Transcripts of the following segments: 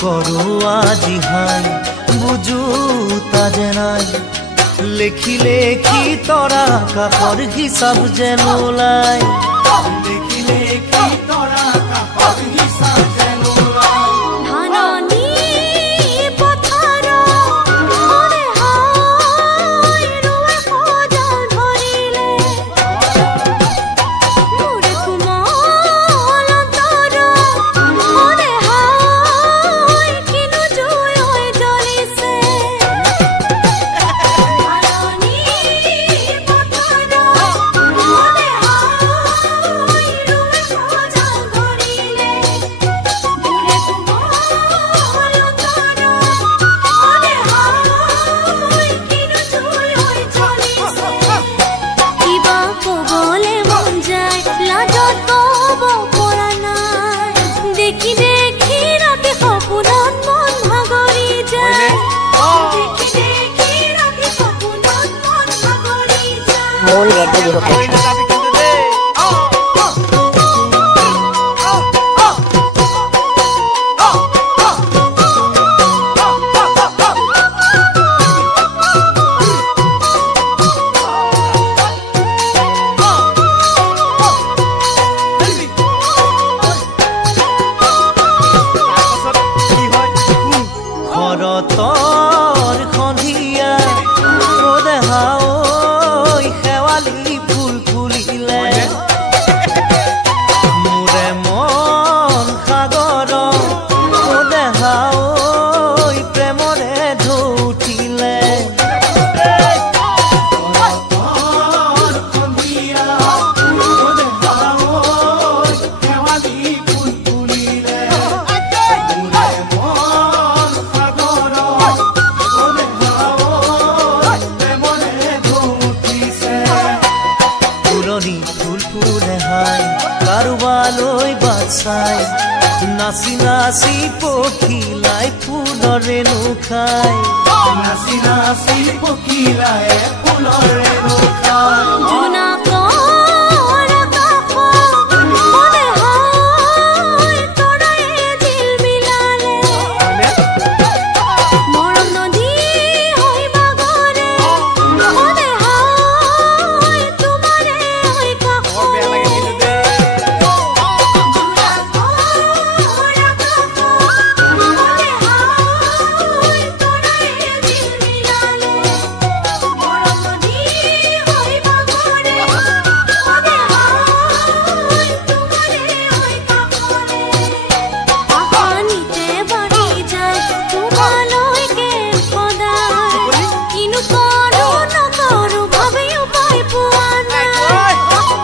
কৰো আজি হাই বুজো তাজে নাই লেখি লেখি তৰা কাষৰ হিচাপ যেন ওলাই লেখি লেখি তৰা কাষৰ হিচাপ যেন ওলাই ধাননি পথাৰ মনে হাই ৰুৱে সজাল ধৰিলে মোৰে কোমল অন্তৰ মনে হাই কিনো জুই হৈ জ্বলিছে ধাননি পথাৰ মনে হাই ৰুৱে সজাল ধৰিলে মোৰে কোমল অন্তৰ মনে হাই কিনো জুই হৈ জ্বলিছে কিবা ক'বলে মন যায় লাজত ক'ব পৰা নাই দেখি দেখি ৰাতি সপোনত মন ভাগৰি যায় দেখি দেখি ৰাতি সপোনত মন ভাগৰি যায় মূল ৰেডি বিহু কালেকশন শৰতৰ সন্ধিয়া অ দেহা ঐ শেৱালি ফুল ফুলিলে মোৰে মন সাগৰ অ দেহা ঐ প্ৰেমৰে ঢৌ উঠিলে শৰতৰ সন্ধিয়া অ দেহা ঐ শেৱালি ফুল ফুলিলে মোৰে মন সাগৰ অ দেহা ঐ প্ৰেমৰে ঢৌ উঠিছে পুৰণি ফুল ফুলে হাই কাৰোবালৈ বাট চাই নাচি নাচি পখিলাই ফুলৰে নুখাই নাচি নাচি পখিলাই ফুলৰে নুখাই জোনাকৰ আকাশত মনে হাই তৰাই জিলমিলালে মৰম নদী হৈ বাগৰে মনে হাই তোমাৰে হৈ কাষৰে জোনাকৰ আকাশত মনে হাই তৰাই জিলমিলালে মৰম নদী হৈ বাগৰে মনে হাই তোমাৰে হৈ কাষৰে কাহানিতে বাঢ়ি যায় তোমালৈকে সদায় কিনো কৰো নকৰো ভাবি উপায় পোৱা নাই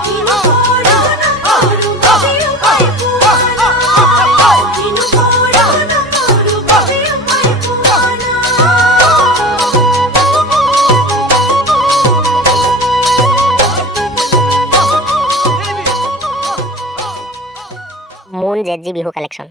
কিনো কৰো নকৰো ভাবি উপায় পোৱা নাই কিনো কৰো নকৰো ভাবি উপায় পোৱা নাই মূল জেডজি বিহু কালেকশন